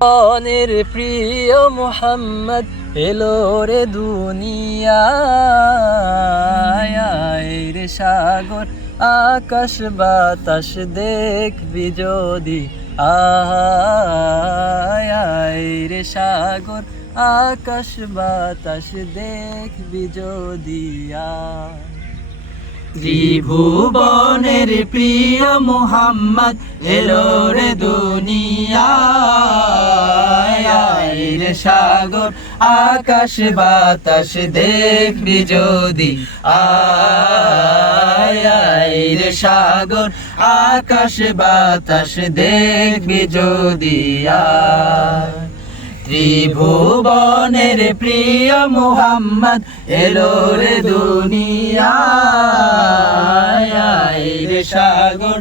অনের প্রিয় মুহাম্মদ এলো রে দুনিয়ায় রে সাগর আকাশ বাতাস দেখবি যদি আয় রে সাগর আকাশ বাতাস দেখবি যদি ত্রিভুবনের প্রিয় মুহাম্মদ এলো রে দুনিয়ায় রে সাগর আকাশ বাতাস দেখবি যদি আয় রে সাগর আকাশ বাতাস দেখবি যদি ত্রিভুবনের প্রিয় মুহাম্মদ এলো রে দুনিয়ায় রে সাগর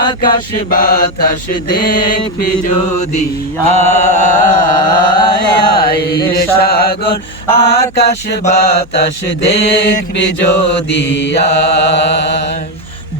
আকাশ বাতাস দেখবি যদি আয় রে সাগর আকাশ বাতাস দেখবি যদি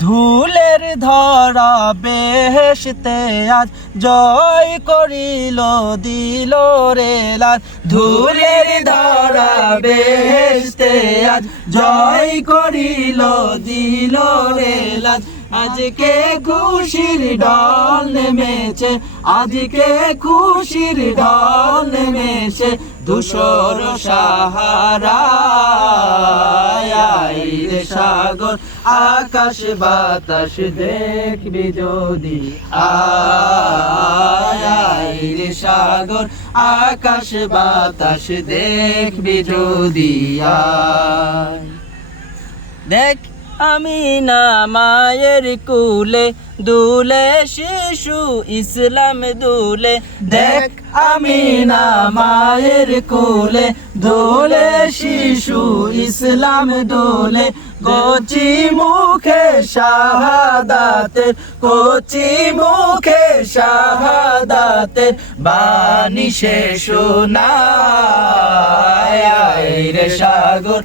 ধুলের ধরা বেহেশতে আজ জয় করিল দিল রে লাজ ধুলের ধরা বেহেশতে আজ জয় করিল দিল রে লাজ আজকে খুশির ঢল নেমেছে আজকে খুশির ঢল নেমেছে ধূসর সাহারা রে সাগর আকাশ বাতাস দেখবি যদি আয় রে সাগর আকাশ বাতাস দেখবি যদি দেখ আমি না মায়ের কুলে দুলে শিশু ইসলাম দুলে দেখ আমি না মায়ের কুলে দোলে শিশু ইসলাম দোলে কচি মুখে শাহাদাতের কচি মুখে শাহাদাতের বাণী সে শোনায় রে সাগর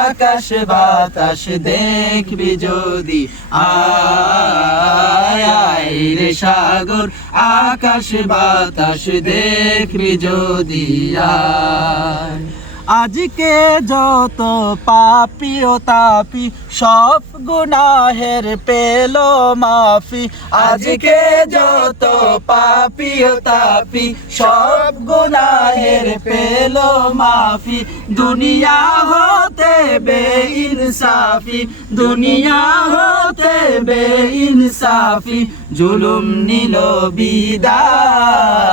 আকাশ বাতাস দেখবি যদি আয় রে সাগর আকাশ বাতাস দেখবি যদি আজকে যত পাপী ও তাপি সব গুনাহের পেল মাফি আজকে যত পাপী ও তাপি সব গুনাহের পেল মাফি দুনিয়া হতে বেইনসাফি দুনিয়া হতে বেইনসাফি জুলুম নিল বিদায়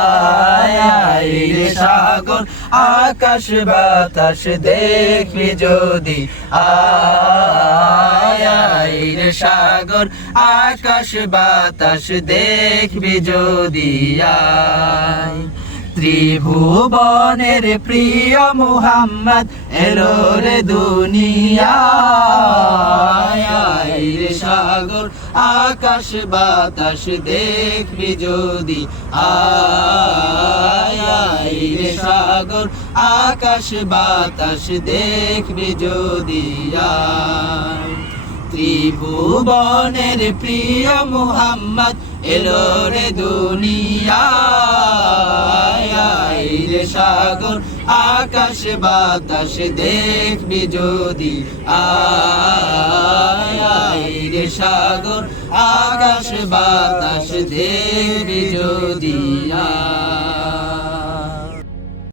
রে সাগর আকাশ বাতাস দেখবি যদি আয় রে সাগর আকাশ বাতাস দেখবি যদি ত্রিভুবনের প্রিয় মুহাম্মদ এলো রে দুনিয়ায় রে সাগর আকাশ বাতাস দেখবি যদি আয় রে সাগর আকাশ বাতাস দেখবি যদি ত্রিভুবনের প্রিয় মুহাম্মদ এলো রে দুনিয়ায় রে সাগর আকাশ বাতাস দেখবি যদি আয় রে সাগর আকাশ বাতাস দেখবি যদি